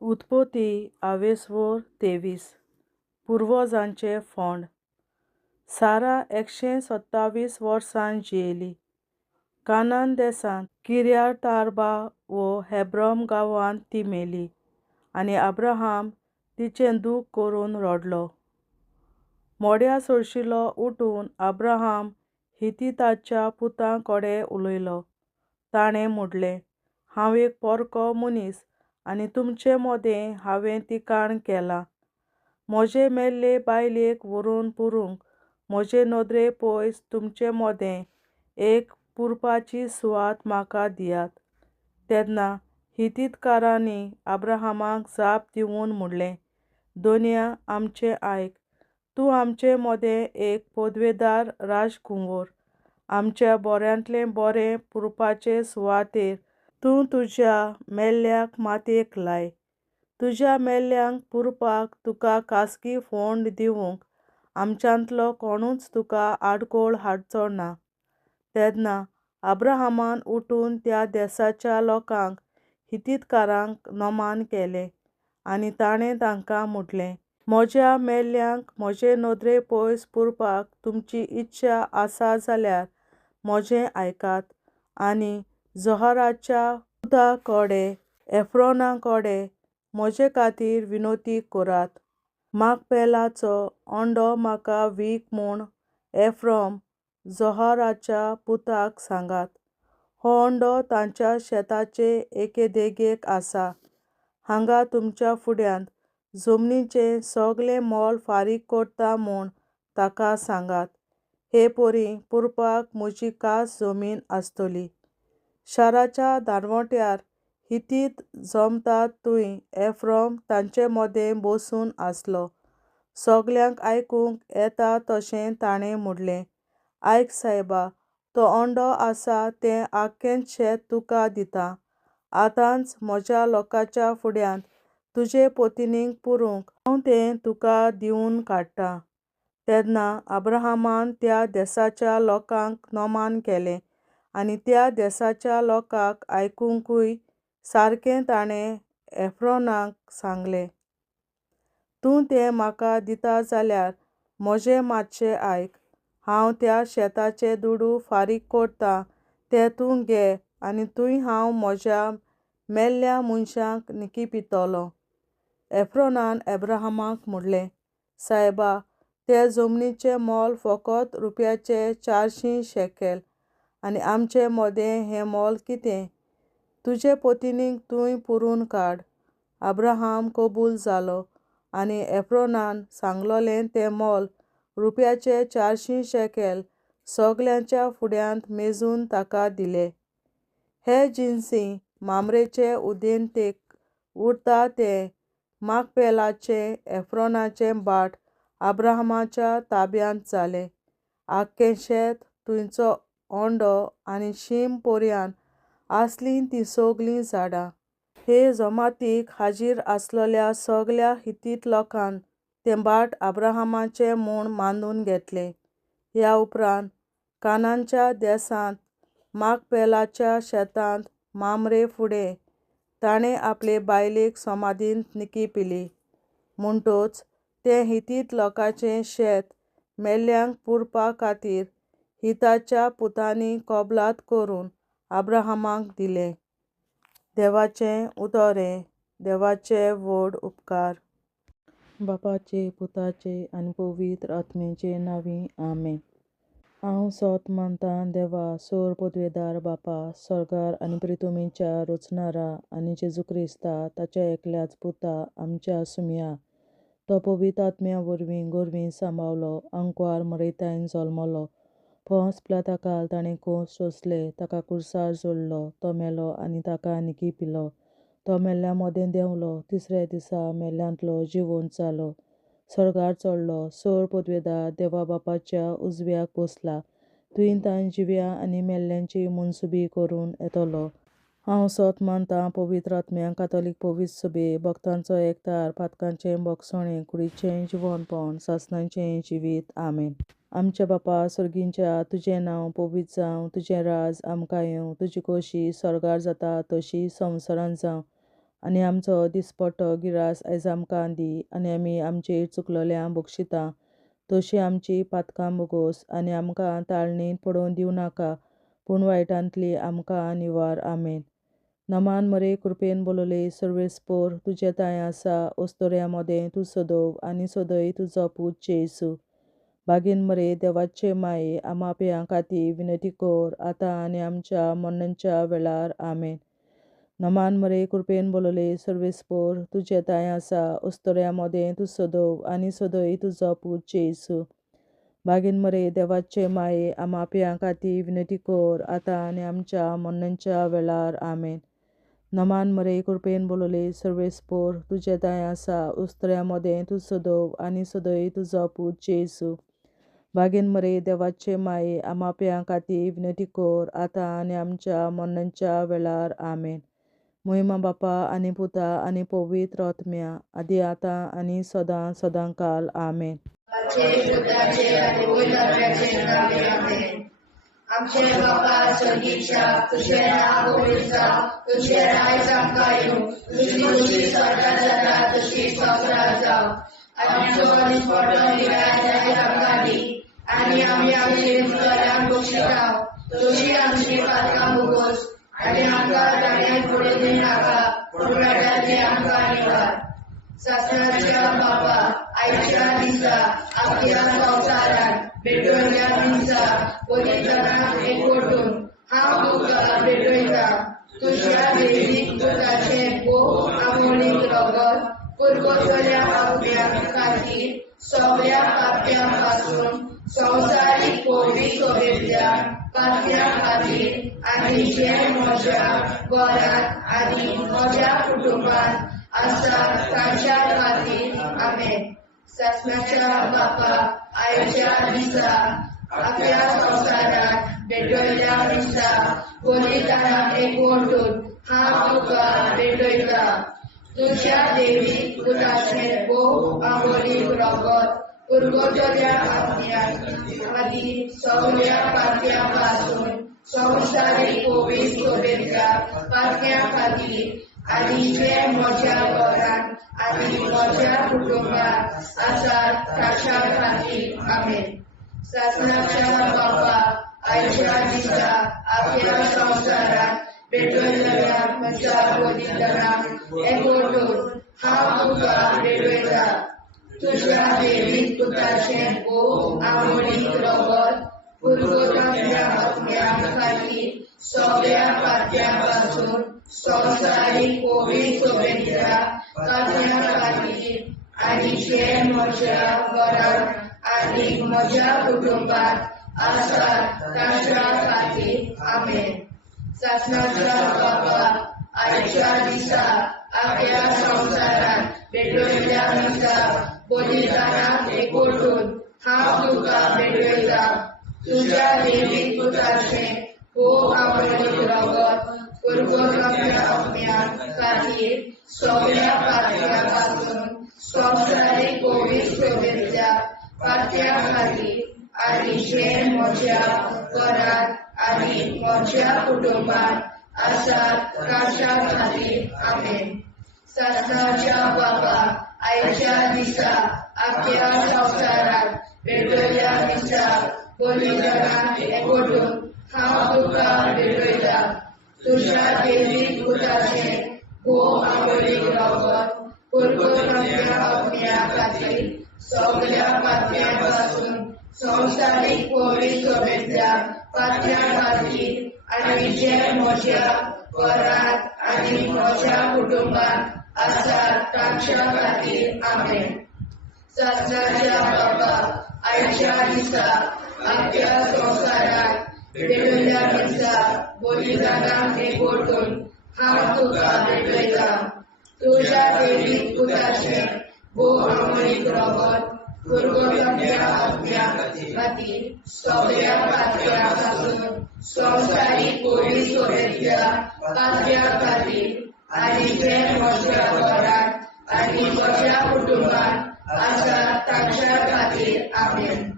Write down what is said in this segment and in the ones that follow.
उत्पत्ती 23 पुर्वजांचे फोंड. सारा 127 वर्सां जियेली. कानान देसांत किर्यात आर्बा वो हेब्रोन गांवांत ती मेली आनी अब्राहाम तिचें दूख करून रडलो. मोड्या सोळशिलो उठून अब्राहाम हितीताच्या पुतां कडेन उलयलो. ताणें म्हणलें, हांव एक पोरको मनीस आनी तुमचे मोदें हांवें तिकाण केलां. म्हजे मेल्ले बायलेक व्हरून पुरूंक म्हजे नदरे पयस तुमचे मोदें एक पुरपाची सुवात म्हाका दियात. तेन्ना हितीतकारांनी अब्राहामाक जाप दिवन म्हणलें, दोनया आमचें आयक. तूं आमचे मोदें एक पदवेदार राजकुंवर. आमच्या बऱ्यांतलें बरें पुरपाचे सुवातेर तूं तुज्या मेल्ल्याक मातयेक लाय. तुज्या मेल्ल्यांक पुरपाक तुका खासगी फोंड दिवंक आमच्यांतलो कोणूच तुका आडकोळ हाडचो ना. तेन्ना अब्राहामान उठून त्या देशाच्या लोकांक हितीतकारांक नोमान केलें आनी ताणें तांकां म्हणलें, म्हज्या मेल्ल्यांक म्हजे नदरे पयस पुरपाक तुमची इच्छा आसा जाल्यार म्हजें आयकात आनी जोहाराच्या पुता कडेन एफ्रोना कडेन म्हजे खातीर विनोती करात. माकपेलाचो ओंडो म्हाका वीक म्हूण एफ्रोम जोहाराच्या पुताक सांगात. हो ओंडो तांच्या शेताचे एके देगेक आसा. हांगा तुमच्या फुड्यांत जमनीचें सगळें मोल फारीक करता म्हूण ताका सांगात. हे पोरी पुरपाक म्हजी खास जमीन आसतली. शाराच्या दारवट्यार हितीत जमतात थंय एफ्रोम तांचे मोदें बसून आसलो. सगळ्यांक आयकूंक येता तशें ताणें म्हणलें, आयक सायबा, तो ओंडो आसा तें आख्खें शेत तुका दितां. आतांच म्हज्या लोकांच्या फुड्यांत तुजे पत्नीक पुरूंक हांव तें तुका दिवन काडटां. तेन्ना अब्राहामान त्या देशाच्या लोकांक नोमान केलें आनी त्या देशाच्या लोकांक आयकूंकूय सारकें ताणें एफ्रोनाक सांगलें. तूं तें म्हाका दिता जाल्यार म्हजें मातशें आयक. हांव त्या शेताचे दुडू फारीक करतां तें तूं घे आनी थंय हांव म्हज्या मेल्ल्या मनशांक निकिपितलों. एफ्रोनान अब्राहामाक म्हणलें, सायबा, ते जमनीचें मोल फकत रुपयाचे 400 शेकेल आनी आमचे मोदें हें मोल कितें? तुजे पत्नीक थंय पुरून काड. अब्राहाम कबूल जालो आनी एफ्रोनान सांगलोलें तें मोल रुपयाचे 400 शेकेल सगळ्यांच्या फुड्यांत मेजून ताका दिलें. हे जिनसी माम्रेचे उदेंतेक उरता ते माकपेलाचे एफ्रोनाचे भाट अब्राहामाच्या ताब्यांत जाले. आख्खें शेत, थंयचो ओंडो आनी शीम पर्यान आसलीं तीं सगळीं झाडां. हे जमातीक हाजीर आसलोल्या सगळ्या हितीत लोकान तें भाट अब्राहामाचें म्हूण मानून घेतलें. ह्या उपरांत कानानच्या देसांत माकपेलाच्या शेतांत माम्रे फुडें ताणें आपले बायलेक समाधींत निकिपिली. म्हणटूच तें हितीत लोकांचें शेत मेल्ल्यांक पुरपा खातीर हिताच्या पुतांनी कबलात करून अब्राहामाक दिलें. देवाचें उतोरें. देवाचे व्हड उपकार. बापाचे, पुताचे आनी पवित्र आत्म्याचे नांवीं आमेन. हांव सोत मानतां देवा, सोर पदवेदार बापा, सर्गार आनी पृथ्वीच्या रचणारा आनी जेजू क्रिस्ता ताच्या एकल्याच पुता आमच्या सुमया. तो पवित्र आत्म्या वरवीं गोरवीं सांबाळलो, अंकवार मरयतायन जल्मलो. पोंस पिलाताकाल ताणें खूंस सोंसले, ताका क्रुसार जोडलो, तो मेलो आनी ताका निकिपिलो. तो मेल्ल्या मोदें देंवलो, तिसऱ्या दिसा मेल्ल्यांतलो जिवंत जालो. सर्गार चडलो, सोर पदवेदार देवा बापाच्या उजव्याक बसला. थंय तांय जिव्या आनी मेल्ल्यांची मनसुबी करून येतलो. हांव सोत मानतां पवित्र आत्म्याक, कातोलीक पवित्र सभे, भक्तांचो एकठार, पातकांचें भोगसणें, कुडीचें जिवंतपण, सासणाचें जिवीत. आमेन. आमचे बापा सर्गींच्या, तुजें नांव पवित्र जावं, तुजें राज आमकां येवं, तुजी खोशी सर्गार जाता तशी संवसारांत जावं. आनी आमचो दिसपट्टो गिरास आयज आमकां दी, आनी आमी आमचेर चुकलोल्यांक बक्षिता, तशी आमची पातकां बोगोस, आनी आमकां ताळणेंत पडोवन दिवं नाका, पूण वायटांतली आमकां निवार. आमेन. नमान मरे कृपेन बोलोले सर्वेस्पोर, तुजे ताय आसा, ओस्तोऱ्या मोदें तूं सदोव, आनी सदय तुजो पूत जेसू. बागीन मरे देवाचे माये, आमा पियां खातीर विनती कोर, आतां आनी आमच्या मरणाच्या वेळार. आमेन. नमान मरे कृपेन बोलोले सर्वेस्पोर, तुजे ताय आसा, ओस्तोऱ्या मोदें तूं सदोव, आनी सदय तुजो पूत जेसू. बागीन मरे देवाचे माये, आमा पियां खातीर विनती कोर, आतां आनी आमच्या मरणाच्या वेळार. आमेन. नमान मरे कृपेन बोलोले सर्वेस्पोर, तुजे ताय आसा, ओस्तोऱ्या मोदें तूं सदोव, आनी सदय तुजो पूत जेसू. बागीन मरे देवाचे माये, आमा पियां खातीर विनती कोर, आतां आनी आमच्या मरणाच्या वेळार. आमेन. महिमा बापा आनी पुता आनी पवित्र आत्म्या, आदी आतां आनी सदां सदांकाल. आमेन. आमचे बापा चडीच्या तुझे नाव पवित्र जावं, तुझे राज आमकां येवं, तुजी खुशी स्वर्गांत जाता तशी संवसारांत जावं. आनी आमचो दिसपट्टो गिरास आयज आमकां दी, आनी आमी आमचेर चुकलोल्यांक बक्षिता, तशी आमची पातकां बोगोस, आनी आमकां ताळणेंत पडोवन दिवं नाका, पूण वायटांतली आमकां निवार. सासणाच्या बापा, आयच्या दिसा आपल्या संवसारांत भेटवयल्या दिसा पवित्रपणाक एकवटून हांव तुका भेटयता. तुज्या वेळीक पुताचें भोव आमोणीक रगत पुरगोसल्या आत्म्या खातीर सगळ्या पाप्यां पासून संवसारीक पवित्र सोबेतल्या पाप्यां खातीर, आनी जे म्हज्या घरांत आनी म्हज्या कुटुंबांत आसा तांच्या खातीर. आमेन. सासणाच्या बापा, आयच्या दिसा आपल्या संवसारांत भेटवयल्या दिसा बलिदानाक एकवटून हांव तुका भेटयता. तुज्या देवीक पुताचें भोव आमोणीक रगत पुरगोसल्या आत्म्या खातीर सगळ्या पाप्यां पासून संवसारीक पवित्र सोबेतल्या पाप्यां खातीर, आनी जे म्हज्या घरांत आनी म्हज्या कुटुंबांत आसा तांच्या खातीर. आमेन. सासणाच्या बापा, आयच्या दिसा आपल्या संवसारांत भेटवयल्या म्हज्या बलिदानाक एकवटून हांव तुका भेटयता. तुज्या देवीक पुताचें भोव आमोणीक रगत पुरगोसल्या आत्म्या खातीर सगळ्या पाप्यां पासून संवसारीक पवित्र सोबेतल्या पाप्यां खातीर, आनी जे म्हज्या घरांत आनी म्हज्या कुटुंबांत आसा तांच्या खातीर. आमेन. सासणाच्या बापा, आयच्या दिसा आपल्या संवसारांत भेटवयल्या दिसा बलिदानाक एकवटून हांव तुका भेटयता. तुज्या देवीक पुताचें भोव आमोणीक रगत पुरगोसल्या आत्म्या खातीर सगळ्या पाप्यां पासून संवसारीक पवित्र सोबेतल्या पाप्यां खातीर, आनी जे म्हज्या घरांत आनी म्हज्या कुटुंबांत आसा तांच्या खातीर. आमेन. सासणाच्या बापा, आयच्या दिसा आपल्या संवसारांत भेटवयल्या दिसा बलिदानाक एकवटून हांव तुका भेटयता. तुज्या देवीक पुताचें भोव आमोणीक रगत पुरगोसल्या आत्म्या खातीर सगळ्या पाप्यां पासून संवसारीक पवित्र सोबेतल्या पाप्यां खातीर, आनी जे म्हज्या घरांत आनी म्हज्या कुटुंबांत आसा तांच्या खातीर. आमेन. सासणाच्या बापा, आयच्या दिसा आपल्या संवसारांत भेटवयल्या दिसा बलिदानाक एकवटून हांव तुका भेटयता. तुज्या देवीक पुताचें भोव आमोणीक रगत पुरगोसल्या आत्म्या खातीर सगळ्या पाप्यां पासून संवसारीक पवित्र सोबेतल्या पाप्यां खातीर, आनी जे म्हज्या घरांत आनी म्हज्या कुटुंबांत आसा तांच्या खातीर. आमेन.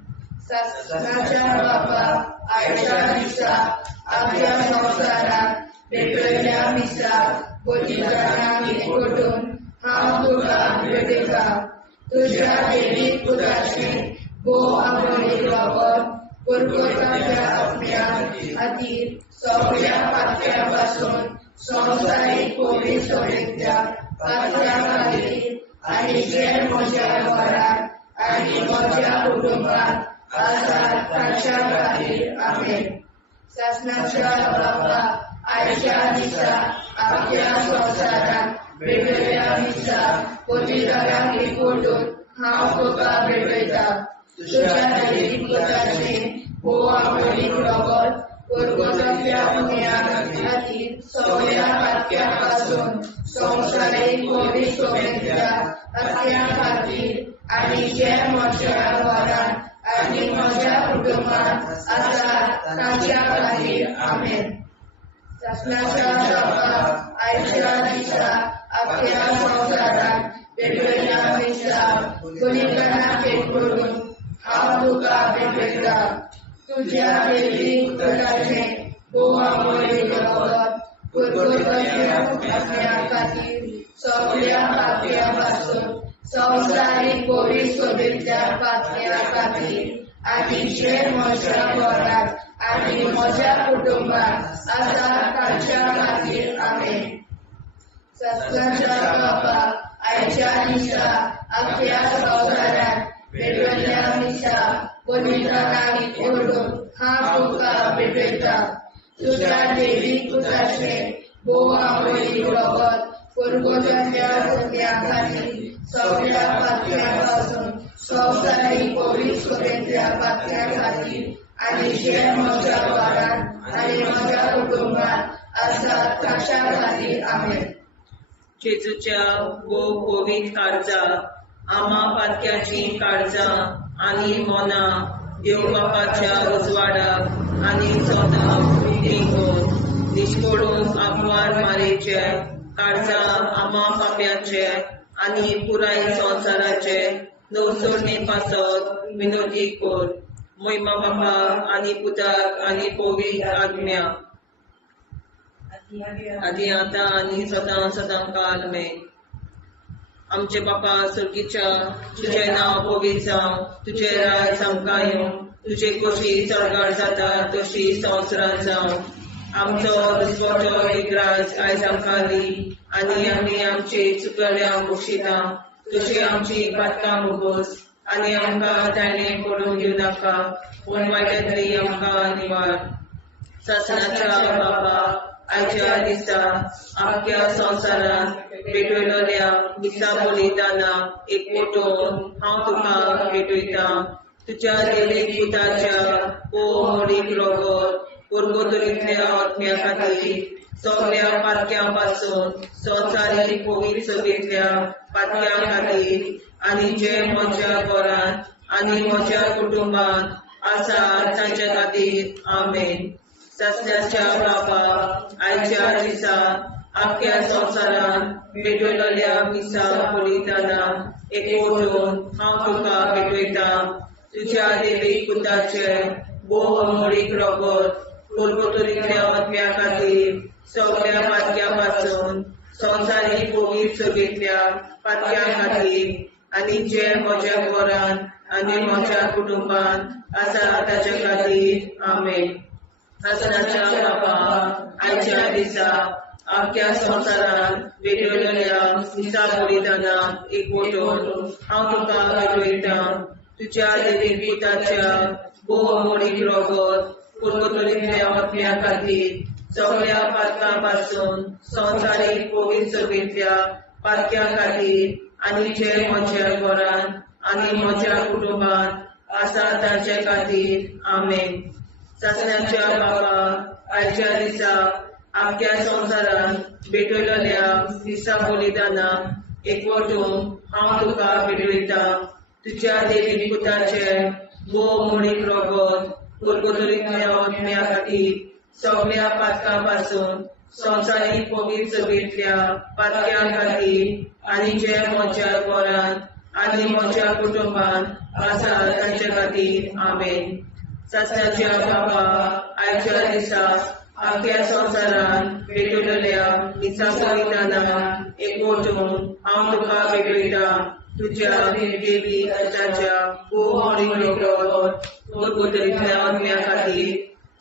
सासणाच्या बापा, आयच्या दिसा आपल्या संवसारांत भेटवयल्या दिसा पवित्रांक एकवटून हांव तुका भेटयता तुज्या देवीक पुताचे भोव आमोलीक वापर पुरगोताच्या आत्म्या खातीर सगळ्या पातक्या पासून संवसारीक पवित्रतेच्या पातक्या खातीर आनी जे म्हज्या घरांत आनी म्हज्या कुटुंबांत आसात तांच्या खातीर आमेन. शासनाच्या बाबा आयच्या दिसा आपल्या संवसारांत भेटयल्या दिसा पवित्रांक एकवटून हांव तुका भेटयता तुज्या देवीक पुताचे भोव आमोलीक रगत पुरगोताच्या पुण्या खातीर सगळ्या पातक्या पासून संवसारीक पवित्रतेच्या पातक्या खातीर आनी जे म्हज्या घरांत आनी म्हज्या कुटुंबांत आसात तांच्या खातीर आमेन. शासनाच्या बाबा आयच्या दिसा आपल्या संवसारांत भेटयल्या दिसा पवित्रांक एकवटून हांव तुका भेटयता तुज्या देवीक पुताचे भोव आमोलीक रगत पुरगोताच्या पुण्या खातीर सगळ्या पातक्या पासून संवसारीक पवित्रतेच्या पातक्या खातीर आनी जे म्हज्या घरांत आनी म्हज्या कुटुंबांत आसात तांच्या खातीर आमेन. शासनाच्या बाबा आयच्या दिसा आपल्या संवसारांत भेटयल्या दिसा पवित्रांक एकवटून हांव तुका भेटयता तुज्या देवीक पुताचे भोव आमोलीक रगत पुरगोताच्या पुण्या खातीर सगळ्या पातक्या पासून संवसारीक पवित्रतेच्या पातक्या खातीर आनी जे म्हज्या घरांत आनी म्हज्या कुटुंबांत आसात तांच्या खातीर आमेन. जेजूच्या भोव पवित्र काळजा आमा पातक्याची काळजां आनी मोना देव बापाच्या उजवाडाक आनी सदांच देखून निश्पडून आग्वाद मारेचे काळजा आमा पाप्याचे आनी पुराय संवसाराचे नवसोडणे पासत विनोदी कोर महिमा बापा आनी पुताक आनी पवित्र आत्म्या आदी आतां आनी सदां सदां काल मे. आमचे बापा सुर्गीच्या तुझे नांव पवित्र जावं तुझे राज आमकां येवं तुझे कशी चडगाड जाता तशी संवसारांत जावं आमचो दिसवटो एक राज आयज आमकां दी आनी आमी आमचे चुकल्यांक बक्षिता तुजी आमची पातकां मुगोस आनी आमकां ताणें पडूंक दिवं नाका पूण वायटांतली आमकां निवार. शासनाच्या बाबा आयच्या दिसा आख्या संवसारांत भेटयलोल्या दिसा बलिदाना एकवटून हांव तुका भेटयता तुज्या देवीक पुताच्या भोव आमोलीक रगत पुरगोताच्या आत्म्या खातीर सगळ्या पातक्यां पासून संवसारीक पवित्रतेच्या पातक्या खातीर आनी जे म्हज्या घरांत आनी म्हज्या कुटुंबांत आसात तांच्या खातीर आमेन. शासनाच्या बाबा आयच्या दिसा आख्या संवसारांत भेटयलोल्या दिसा बलिदाना एकवटून हांव तुका भेटयता तुज्या देवीक पुताचे भोव आमोलीक रगत पुरगोताच्या आत्म्या खातीर सगळ्या पातक्या पासून संवसारीक पवित्रतेच्या पातक्या खातीर आनी जे म्हज्या घरांत आनी म्हज्या कुटुंबांत आसात तांच्या खातीर आमेन. शासनाच्या बाबा आयच्या दिसा आख्या संवसारांत भेटयलोल्या दिसा बलिदाना एकवटून हांव तुका भेटयता तुज्या देवीक पुताच्या भोव आमोलीक रगत पुरगोताच्या आत्म्या खातीर सगळ्या पातकां पासून संवसारीक पवित्रतेच्या पातक्या खातीर आनी जे म्हज्या घरांत आनी म्हज्या कुटुंबांत आसात तांच्या खातीर आमेन. शासनाच्या बाबा आयच्या दिसा आख्या संवसारांत भेटयलोल्या दिसा बलिदाना एकवटून हांव तुका भेटयता तुज्या देवीक पुताचे भोव आमोलीक रगत पुरगोताच्या आत्म्या खातीर सगळ्या पातकां पासून संवसारीक पवित्रतेच्या पातक्या खातीर आनी जे म्हज्या घरांत आनी म्हज्या कुटुंबांत आसात तांच्या खातीर आमेन. शासनाच्या बाबा आयच्या दिसा आख्या संवसारान भेटलेल्या मिसा बलिदानान एकवटून हांव तुका भेटयता तुज्या देवी ताच्या परगोतरीतल्या आत्म्या खातीर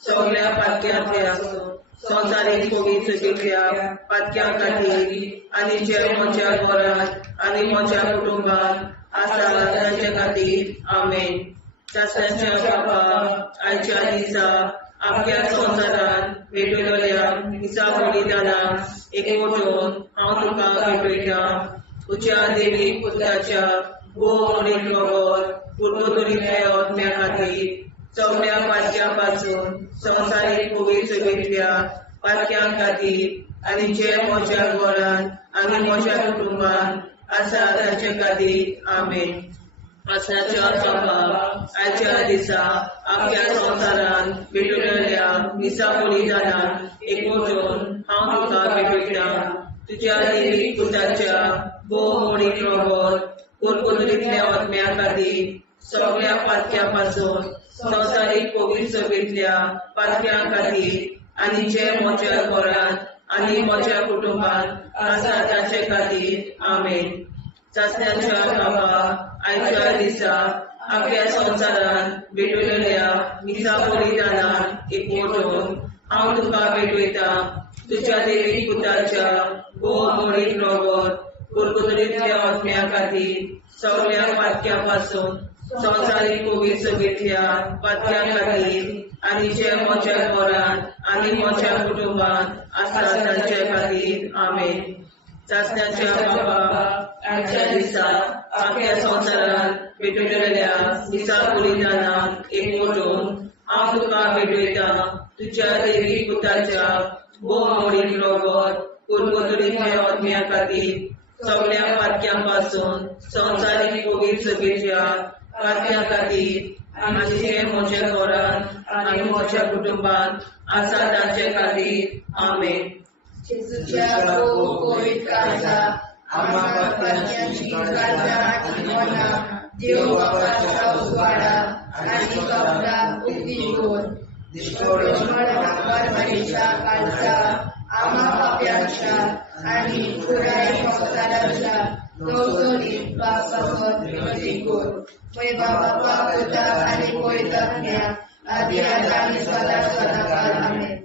सगळ्या पातक्यांतल्या संवसारीक पवित्र सगळ्या पातक्यां खातीर आनी जे म्हज्या घरांत आनी म्हज्या कुटुंबात आसा तांचे खातीर आमेन. शास्त्राच्या बाबा आयच्या दिसा आख्या संवसारान भेटलेल्या मिसा बलिदानाक एकवटून हांव तुका भेटयता तुज्या देवी पुत्राच्या भोवमणीक रगत पुर्वतरीतल्या आत्म्या खातीर सगळ्या पातक्यां पासून संवसारीक पवित्र सगळ्या पातक्यां खातीर आनी जे म्हज्या घरांत आनी म्हज्या कुटुंबात आसा तांचे खातीर आमेन. आसनाच्या बाबा आयच्या दिसा आख्या संवसारान भेटलेल्या मिसा बलिदानाक एकवटून हांव तुका भेटयता तुज्या देवी पुत्राच्या भोवमणीक रगत पुर्वतरीतल्या आत्म्या खातीर सगळ्या पातक्यां पासून संवसारीक पवित्र सगळ्या पातक्यां खातीर आनी जे म्हज्या घरांत आनी म्हज्या कुटुंबात आसा तांचे खातीर आमेन. चाचण्याच्या बाबा आयच्या दिसा आख्या संवसारान भेटलेल्या मिसा बलिदानाक एकवटून हांव तुका भेटयता तुज्या देवी पुत्राच्या भोवमणीक रगत पुर्वतरीतल्या आत्म्या खातीर सगळ्या पातक्यां पासून संवसारीक पवित्र सगळ्या पातक्यां खातीर आनी जे म्हज्या घरांत आनी म्हज्या कुटुंबात आसा तांचे खातीर आमेन. चाचण्याच्या बाबा आयच्या दिसा आख्या संवसारान भेटलेल्या मिसा बलिदानाक एकवटून हांव तुका भेटयता तुज्या देवी पुत्राच्या भोवमणीक रगत पुर्वतरीतल्या आत्म्या खातीर सगळ्या पातक्यां पासून संवसारीक पवित्र सगळ्या पातक्यां खातीर आनी जे म्हज्या घरांत आनी म्हज्या कुटुंबात आसा तांचे खातीर आमेन. जेजूच्या पवित्र काळजा आम्हा पातक्यांची काळजा आनी मना देव बापाच्या उजवाडा आनी कबराक उक्ती दोर मरणीच्या काळजा आम्हा पाप्यांच्या आनी पुराय संवसाराच्या नवसरीत पापावर विनंती कर. पळय बाबा पुता आनी पवित्रात्म्या आदी आनी सदा सदाकाळ आमेन.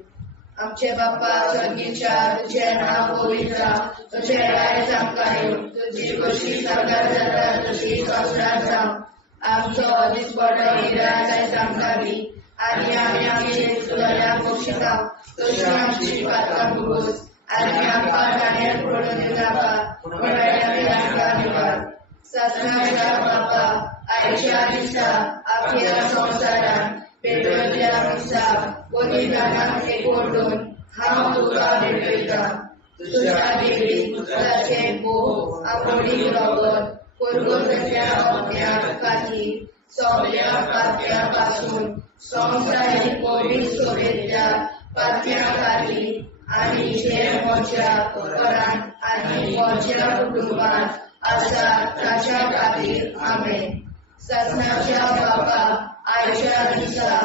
आमचे बापा स्वर्गीच्या तुझे नाव पवित्र तुझे राय आमकां येवं तुजी कशी सरकार जाता तशी संवसारांत जावं. आमचो दिसपडो हिराय जायत आमकां दी आनी आमी आमचे सुदारणाक बक्षिता तशी आमची पातकां भोगोस आनी आमकां गाण्यार पडून दिनाका पूण आमकां निवार. ससनाच्या बापा आयच्या दिसा आख्या संवसारान भेटलेल्या मिसा बलिदानाक एकवटून हांव तुका भेटयता तुज्या देवी पुत्राचे भोव आपणीक रगत पुर्वतरीतल्या आत्म्या खातीर सगळ्या पातक्यां पासून संवसारीक पवित्र सगळ्या पातक्यां खातीर आनी जे म्हज्या घरांत आनी म्हज्या कुटुंबात आसा ताच्या खातीर आमेन. ससनाच्या बापा आयच्या दिसा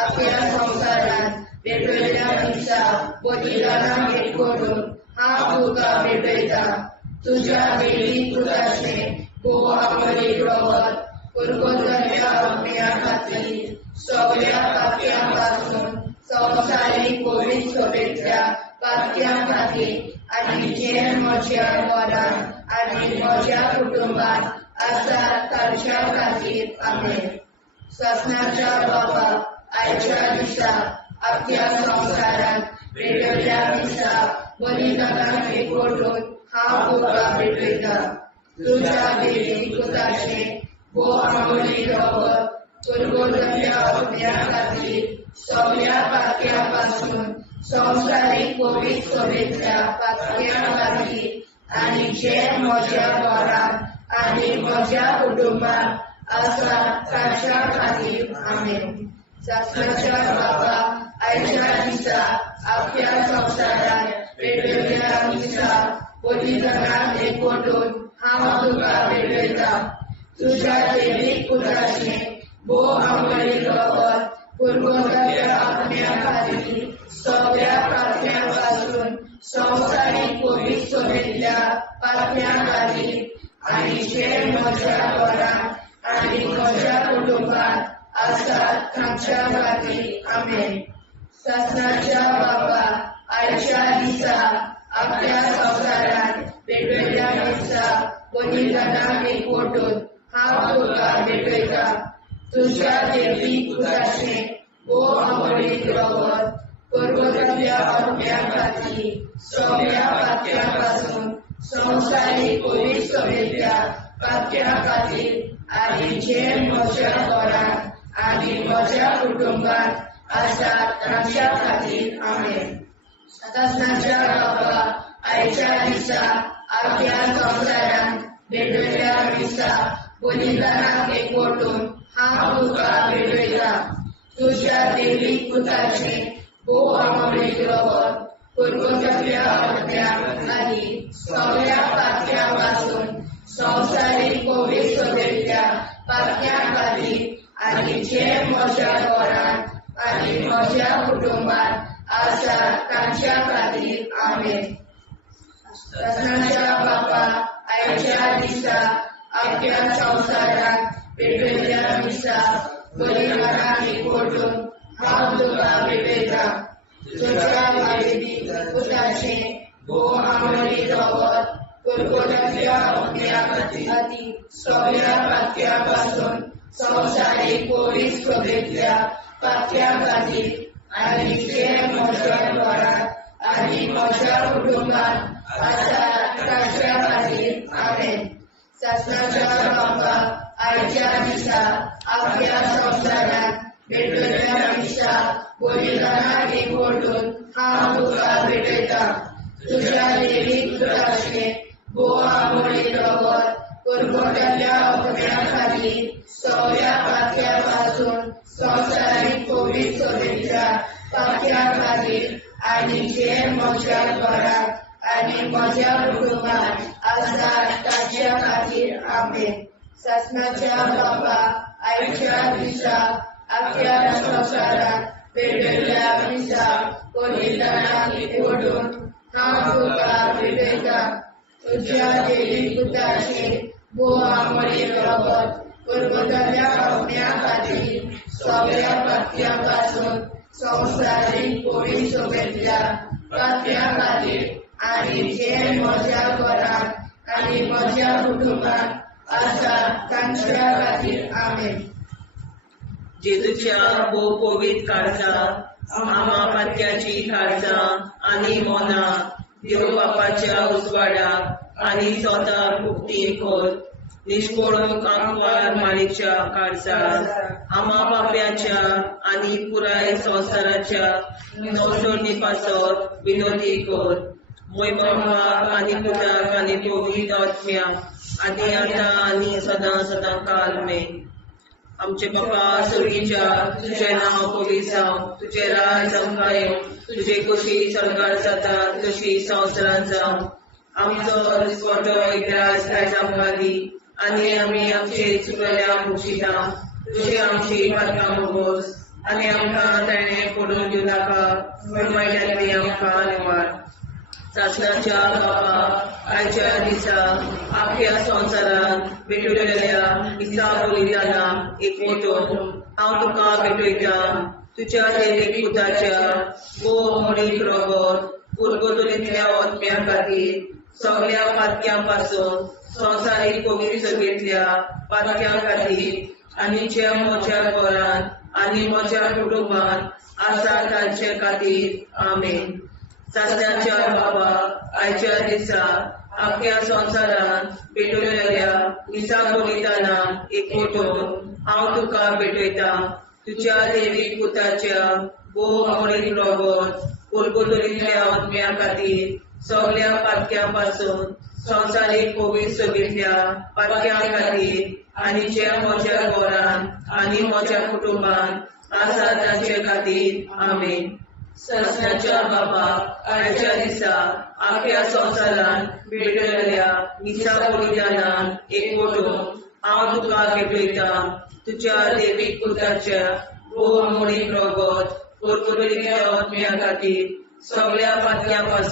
आख्या संवसारान भेटलेल्या मिसा बलिदानाक एकवटून हांव तुका भेटयता तुज्या देवी पुत्राचे भोव आपणीक रगत पुर्वतरीतल्या आत्म्या खातीर सगळ्या पातक्यां पासून संवसारीक पवित्र सगळ्या पातक्यां खातीर आनी जे म्हज्या घरांत आनी म्हज्या कुटुंबात आसा तांच्या खातीर आमेन. ससनाच्या बापा आयच्या दिसा आख्या संवसारान भेटलेल्या मिसा बलिदानाक एकवटून हांव तुका भेटयता तुज्या देवी पुत्राचे भोव आपणीक रगत पुर्वतरीतल्या आत्म्या खातीर सगळ्या पातक्यां पासून संवसारीक पवित्र सगळ्या पातक्यां खातीर आनी जे म्हज्या घरांत आनी म्हज्या कुटुंबात आसा तांच्या खातीर आमेन. ससनाच्या बापा आयच्या दिसा आख्या संवसारान भेटलेल्या मिसा बलिदानाक एकवटून हांव तुका भेटयता तुज्या देवी पुत्राचे भोव आपणीक रगत पुर्वतरीतल्या आत्म्या खातीर सगळ्या पातळ्यांपासून संवसारीक कोविड सोबेतल्या पातळ्यां खातीर आनी जे म्हज्या घरांत आनी म्हज्या कुटुंबात आसात तांच्या खातीर आमेन. शासनाच्या बाबा आयच्या दिसा आपल्या संवसारांत वेगवेगळ्या दिसा बलिदानाक एकवटून हांव तुका भेटयता. तुज्या देवीक पुताचें अमरीक रगत पर्वतांतल्या आत्म्यां खातीर सगळ्या पातळ्यां संवसारीक कोविड सोबेतल्या पातळ्यां खातीर आनी जे म्हज्या घरांत आनी म्हज्या कुटुंबात आसात तांच्या खातीर आमेन. शासनाच्या बाबा आयच्या दिसा आपल्या संवसारांत वेगवेगळ्या दिसा बलिदानाक एकवटून हांव तुका भेटयता. तुज्या देवीक पुताचें अमरीक रगत पर्वतांतल्या आत्म्यां आनी सगळ्या पातळ्यां संवसारीक कोविड सोबेतल्या पातळ्यां खातीर आनी जे म्हज्या घरांत आनी म्हज्या कुटुंबात आसात तांच्या खातीर आमेन. शासनाच्या बाबा आयच्या दिसा आपल्या संवसारांत वेगवेगळ्या दिसा बलिदानाक एकवटून हांव तुका भेटयता. तुज्या देवीक पुताचें अमरीक रगत पर्वतांतल्या आत्म्यां खातीर सगळ्या पातळ्यां संवसारीक कोविड सोबेतल्या पातळ्यां खातीर आनी जे म्हज्या घरांत आनी म्हज्या कुटुंबात आसात तांच्या खातीर आमेन. शासनाच्या बाबा आयच्या दिसा आपल्या संवसारांत वेगवेगळ्या दिसा बलिदानाक एकवटून हांव तुका भेटयता. तुज्या देवीक पुताचें अमरीक रगत पर्वतांतल्या आत्म्यां खातीर सगळ्या पातळ्यां संवसारीक कोविड सोबेतल्या पातळ्यां खातीर आनी जे म्हज्या घरांत आनी म्हज्या कुटुंबात आसात तांच्या खातीर आमेन. शासनाच्या बाबा आयच्या दिसा आपल्या संवसारांत वेगवेगळ्या दिसा बलिदानाक एकवटून हांव तुका भेटयता. तुज्या देवीक पुताचें अमरीक रगत पर्वतांतल्या आत्म्यां खातीर सगळ्या पातळ्यां संवसारीक कोविड सोबेतल्या पातळ्यां खातीर आनी जे म्हज्या घरांत आनी म्हज्या कुटुंबात आसात तांच्या खातीर आमेन. जेजूच्या कोविड काळजां आमा पातक्याची काळजां आनी मोना देव बापाच्या उजवाडाक आनी स्वता मुक्ती खोल निष्पळूंक आंकवार माळेच्या काळजांत आमा बाप्याच्या आनी पुराय संवसाराच्या नवसोडणी पासत विनोदी कोर मोय बापाक आनी पुताक आनी पवित्र आत्म्याक आदी आतां आनी सदां सदां काल मेन. आमचे बापा सर्गीच्या तुझें नांव पवित्र जावं, तुजें राज आमकां येवं, तुजे कशी सरकार जाता तशी संवसारांत जावं. आमचो दिसपटो एकदांच आयज आमकां दी आनी आमी आमचे चुकल्यांक मुशिता. तुजी आमची पातकां भोगोस आनी आमकां ताणें पडून दिवं नाका, वायटांतली आमकां निवाड. शासनाच्या बाबा आयच्या दिसा आपल्या संवसारांत भेटलेल्या दिसा बलिदानाक एकवटून हांव तुका भेटयता. तुज्या देवीक पुताच्या अमरीक रगत पर्वतांतल्या आत्म्यां खातीर सगळ्या पातक्यां संवसारीक कोविड सोबेतल्या पातक्यां खातीर आनी जे म्हज्या घरांत आनी म्हज्या कुटुंबात आसात तांचे खातीर आमेन. शासनाच्या बाबा आयच्या दिसा आपल्या संवसारांत भेटलेल्या दिसा बलिदानाक एकवटून हांव तुका भेटयता. तुज्या देवीक पुताच्या अमरीक रगत पर्वतांतल्या आत्म्यां खातीर सगळ्या पातक्यां संवसारीक कोविड सोबेतल्या पातक्यां खातीर आनी जे म्हज्या घरांत आनी म्हज्या कुटुंबात आसात तांचे खातीर आमेन. शासनाच्या बाबा आयच्या दिसा आपल्या संवसारांत भेटलेल्या दिसा बलिदानाक एकवटून हांव तुका भेटयता. तुज्या देवीक पुताच्या अमरीक रगत पोरतुगेल्या आत्म्या खातीर सगळ्या पातक्यां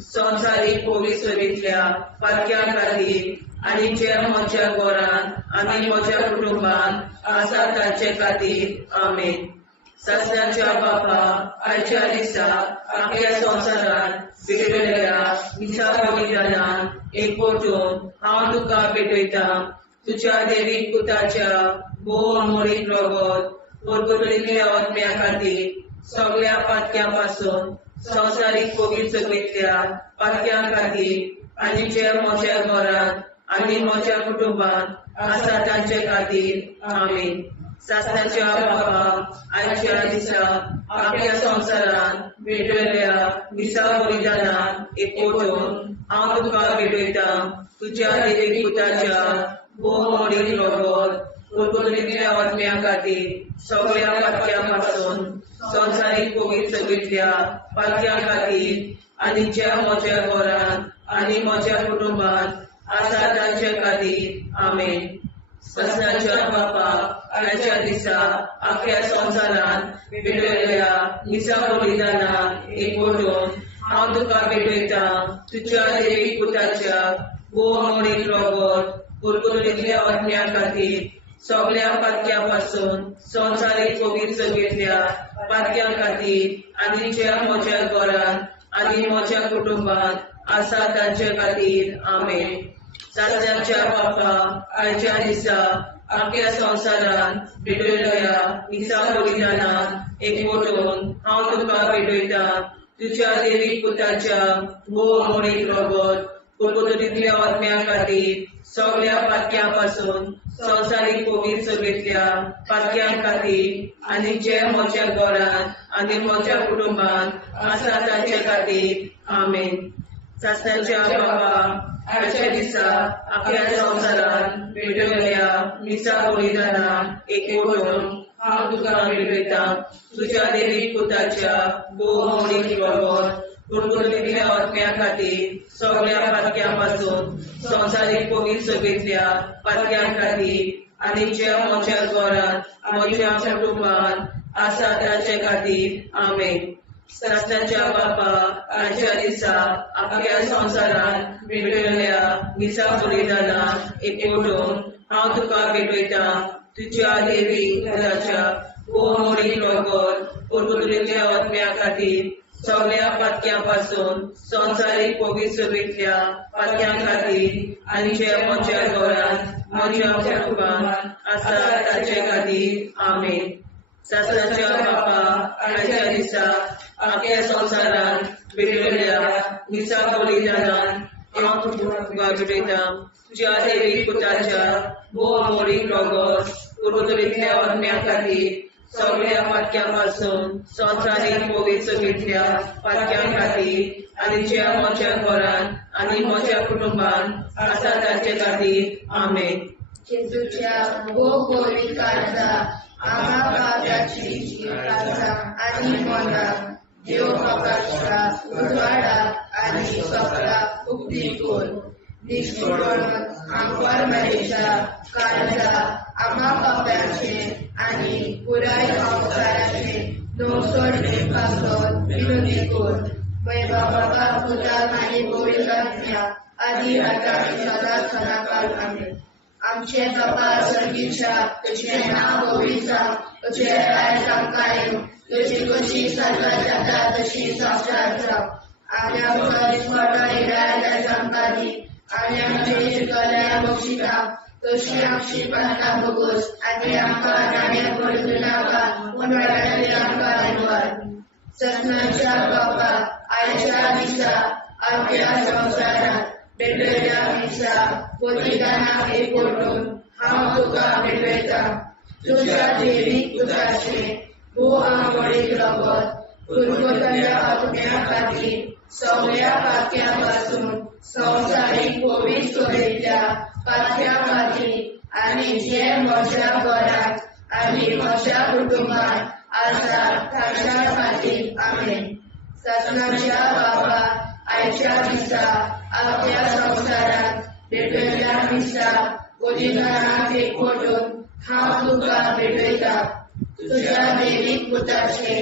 संवसारीक पवित्रतेंतल्या पातक्यां खातीर आनी जे म्हज्या घरांत आनी म्हज्या कुटुंबांत आसा तांचे खातीर आमेन. सस्याच्या बापा, आयच्या दिसा आख्या संवसारांत भेटलेल्या दिसा बलिदानान एकवटून हांव तुका भेटयता. तुज्या देवीक पुताच्या भोव अमोलीक रगत पोरतुगेल्या आत्म्या खातीर सगळ्या पातक्यां संवसारीक पवित्रतेंतल्या पातक्यां खातीर आनी जे म्हज्या घरांत आनी म्हज्या कुटुंबांत आसा तांचे खातीर आमेन. सासणाच्या बापा, आयच्या दिसा आख्या संवसारांत भेटलेल्या दिसा बलिदानान एकवटून हांव तुका भेटयता. तुज्या देवीक पुताच्या भोव अमोलीक रगत पोरतुगेल्या आत्म्या खातीर सगळ्या पातक्यां संवसारीक पवित्रतेंतल्या पातक्यां खातीर आनी ज्या म्हज्या घरांत आनी म्हज्या कुटुंबांत आसा तांचे खातीर आमेन. सस्याच्या बापा, आयच्या दिसा आख्या संवसारांत भेटलेल्या दिसा बलिदानान एकवटून हांव तुका भेटयता. तुज्या देवीक पुताच्या भोव अमोलीक रगत पोरतुगेल्या आत्म्या खातीर सगळ्या पातक्यां संवसारीक पवित्रतेंतल्या पातक्यां खातीर आनी ज्या म्हज्या घरांत आनी म्हज्या कुटुंबांत आसा तांचे खातीर आमेन. सासण्याच्या बापा, आयच्या दिसा आख्या संवसारांत भेटलेल्या दिसा बलिदानान एकवटून हांव तुका भेटयता. तुज्या देवीक पुताच्या भोव अमोलीक रगत पोरतुगेल्या आत्म्या खातीर सगळ्या पातक्यां संवसारीक पवित्रतेंतल्या पातक्यां खातीर आनी जे म्हज्या घरांत आनी म्हज्या कुटुंबांत आसा तांचे खातीर आमेन. सासण्याच्या बापा, आयच्या दिसा आख्या संवसारांत भेटलेल्या दिसा बलिदानान एकवटून हांव तुका भेटयता. तुज्या देवीक पुताच्या भोव अमोलीक रगत पोरतुगेल्या आत्म्या खातीर सगळ्या पातक्यां संवसारीक पवित्रतेंतल्या पातक्यां खातीर आनी जे म्हज्या घरांत म्हज्या कुटुंबांत आसा तांचे खातीर आमेन. सासण्याच्या बापा, आयच्या दिसा आख्या संवसारांत भेटलेल्या दिसा बलिदानान एकवटून हांव तुका भेटयता. तुज्या देवीक पुताच्या भोव अमोलीक रगत पोरतुगेल्या आत्म्या खातीर सगळ्या पातक्यां संवसारीक पवित्रतेंतल्या पातक्यां खातीर आनी जे म्हज्या घरांत म्हज्या कुटुंबांत आसा तांचे खातीर आमेन. सासण्याच्या बापा, आयच्या दिसा आख्या संवसारांत भेटलेल्या दिसा बलिदानान हांव तुका भेटयता. तुज्या देवीक पुताच्या भोव अमोलीक रगत पोरतुगेल्या आत्म्या खातीर सगळ्या पातक्यां संवसारीक पवित्रतेंतल्या पातक्यां खातीर आनी जे म्हज्या घरांत आनी म्हज्या कुटुंबांत आसा तांचे खातीर आमेन. जेजूच्या भोव पवित्र काळजा आम्हा पाप्याची काळजा आनी मनाक देव बापाच्या उजवाडा आनी सगळा मुक्ती कोर. निष्ठुरण आंकवारमेच्या काळजा आम्हा पाप्याचे आनी पुराय संवसाराचे नवसोडणे पासून विनोदी कोर. बाबा पुता आनी पवित्र आत्म्या आदी आता आनी सदांच सदांकाळ आमेन. आमचे बापा सर्गीच्या तुझे नाव पवित्र तुझे राय आमकां तुझी कशी साजरा जाता तशी संस्कार जावं. आनी आमकां दिसपट्टा इराय आमकां दी आनी आमचे शिकल्या बक्षिता तशी आमची प्रार्थना भोगोस आनी आमकां नाण्या पडूं नाका पूण वाड्याचेर आमकां निवार. सस्नाच्या बापा, आयच्या दिसा आमच्या संवसारांत भेटलेल्या दिसा बलिदानाक एकवटून हांव तुका भेटयता. तुज्या देवीक पुताचे भोव अमोलीक रगत पोरतुगेल्या आत्म्या खातीर सगळ्या पातक्यां संवसारीक पवित्रतेंतल्या पातक्यां खातीर आनी जे म्हज्या घरांत आनी म्हज्या कुटुंबांत आसा तांच्या खातीर आमेन. सस्नाच्या बापा, आयच्या दिसा आख्या संवसारांत भेटलेल्या दिसा बलिदानाक एकवटून हांव तुका भेटयता. तुज्या देवीक पुताचे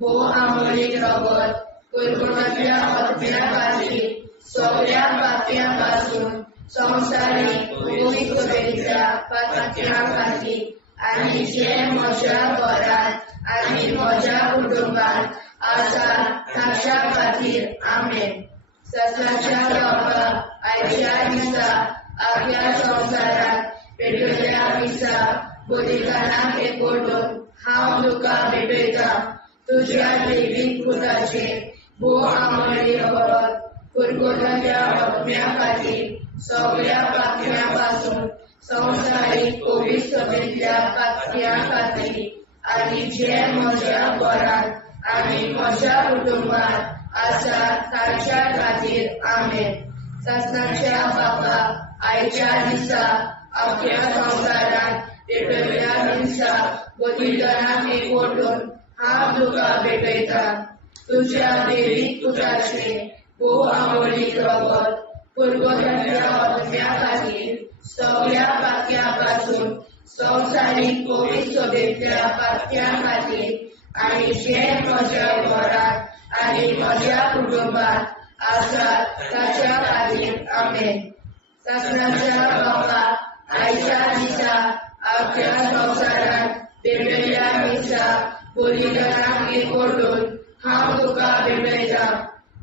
भोव आमोलीक रगत कुरकुरातल्या आत्म्या खातीर सगळ्या पातळ्यांपासून संवसारीक भौगोलिक सोबेतल्या पातळ्यां खातीर आनी जे म्हज्या घरांत आनी म्हज्या कुटुंबांत आसा ताच्या खातीर आमेन. सत्याच्या बापाक आयच्या दिसा आख्या संवसारांत पेटयल्ल्या दिसा बलिदानाक एकवटून हांव तुका भेटयता. तुज्या दैवीक पुताचेर भोव आमोली रगत कुरकुरातल्या आत्म्या खातीर सगळ्या पातळ्यांपासून संवसारीक कोवीड सभेतल्या पातळ्यां खातीर आनी जे म्हज्या घरांत आनी म्हज्या कुटुंबांत आसा ताच्या खातीर आमेन. सत्याच्या बापाक आयच्या दिसा आख्या संवसारांत पेटयल्ल्या दिसा बलिदानाक एकवटून हांव तुका भेटयता. तुज्या दैवीक पुताचेर भोव आमोलीक रगत कुरकुरातल्या आत्म्या खातीर सगळ्या पातळ्यांपासून संवसारीक कोवीड सभेतल्या पातळ्यां खातीर आनी जे म्हज्या घरांत आनी म्हज्या कुटुंबांत आसा ताच्या खातीर आमेन. सत्याच्या बापाक आयच्या दिसा आख्या संवसारांत पेटयल्ल्या दिसा बलिदानाक एकवटून हांव तुका भेटयता.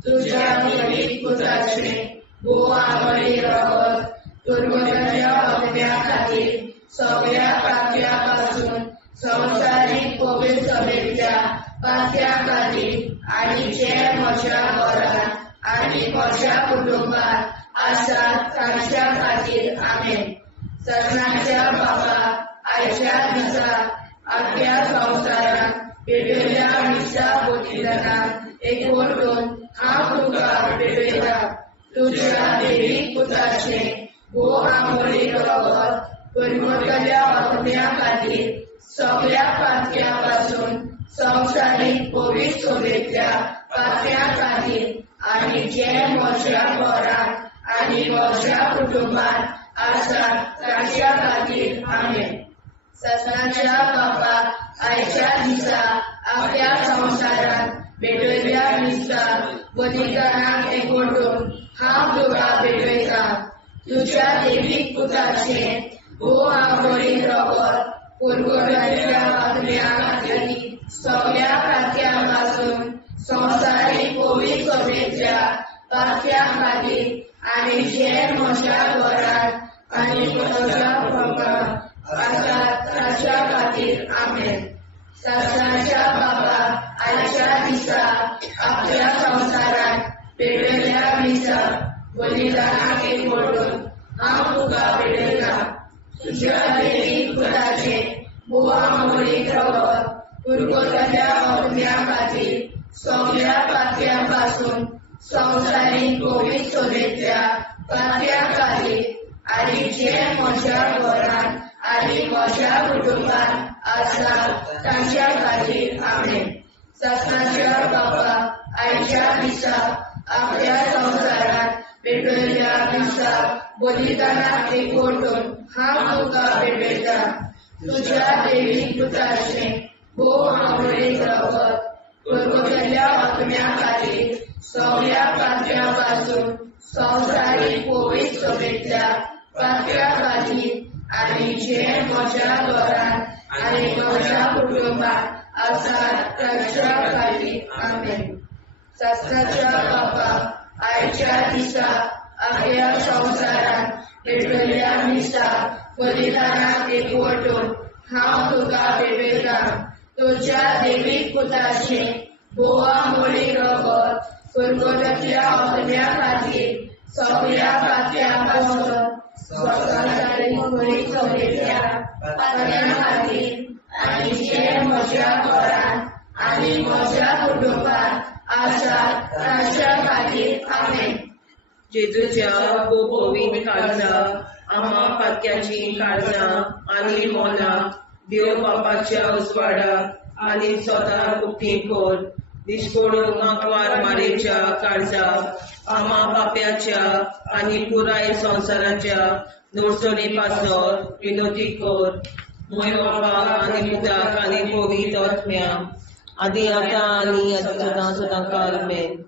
तुज्या दैवीक पुताचेर भोव आमोली रगत कुरकुरातल्या आत्म्या खातीर सगळ्या पातळ्यांपासून संवसारीक कोवीड सभेतल्या पातळ्यां खातीर आनी जे म्हज्या घरांत आनी म्हज्या कुटुंबांत आसा ताच्या खातीर आमेन. सत्याच्या बापाक आयच्या दिसा आख्या संवसारांत पेटयल्ल्या दिसा बलिदानाक एकवटून हांव तुका भेटयता. तुज्या दैवीक पुताचेर भोव आमोली रगत कुरकुरातल्या आत्म्या खातीर सगळ्या पातळ्यांपासून संवसारीक कोवीड सभेतल्या पातळ्यां खातीर आनी जे म्हज्या घरांत आनी म्हज्या कुटुंबांत आसा ताच्या खातीर आमेन. सत्याच्या बापाक आयच्या दिसा आख्या संवसारांत पेटयल्ल्या दिसा बलिदानाक एकवटून हांव तुका भेटयता. तुज्या दैवीक पुताचेर भोव आमोली रगत कुरकुरातल्या आत्म्या खातीर सगळ्या पातळ्यांपासून संवसारीक कोवीड सभेतल्या पातळ्यां खातीर आनी जे म्हज्या घरांत आनी म्हज्या कुटुंबांत आसा ताच्या खातीर आमेन. सत्याच्या बापाक आयच्या दिसा आख्या संवसारांत पेटयल्ल्या दिसा बलिदानाक एकवटून हांव तुका भेटयता. तुज्या दैवीक पुताचेर भोव आमोली रगत कुरकुरातल्या आत्म्या खातीर सगळ्या पातळ्यांपासून संवसारीक कोवीड सभेतल्या पातळ्यां खातीर आनी जे म्हज्या घरांत आनी म्हज्या कुटुंबांत आसा ताच्या खातीर आमेन. सत्याच्या बापाक आयच्या दिसा आख्या संवसारांत पेटयल्ल्या दिसा बलिदानाक एकवटून हांव तुका भेटयता. तुज्या दैवीक पुताचेर भोव आमोली रगत कुरकुरातल्या आत्म्या खातीर सगळ्या पातळ्यांपासून संवसारीक कोवीड सभेतल्या पातळ्यां खातीर आनी जे म्हज्या घरांत आनी म्हज्या कुटुंबांत आसा ताच्या खातीर आमेन. सत्याच्या बापाक आयच्या दिसा आख्या संवसारांत पेटयल्ल्या दिसा बलिदानाक एकवटून हांव तुका भेटयता. तुज्या दैवीक पुताचेर भोव आमोली रगत कुरकुरातल्या आत्म्या खातीर सगळ्या पातळ्यांपासून संवसारीक कोवीड सभेतल्या पातळ्यां खातीर आनी जे म्हज्या घरांत आनी म्हज्या कुटुंबांत आसा ताच्या खातीर आमेन. जेजूच्या कोवीड काळजां आम्हा पातक्याची काळजां आनी मोना देव बापाच्या उजवाडाक आनी स्वता उक्ती कोर दिसपडून आंकवार मारेच्या काळजाक आम्हा पाप्याच्या आनी पुराय संवसाराच्या नोडचणी पासत विनोदी कोर मोय बापा आनी पुताक आनी पवित्र आत्म्या आदी आतां आनी सदां सदां काल मेन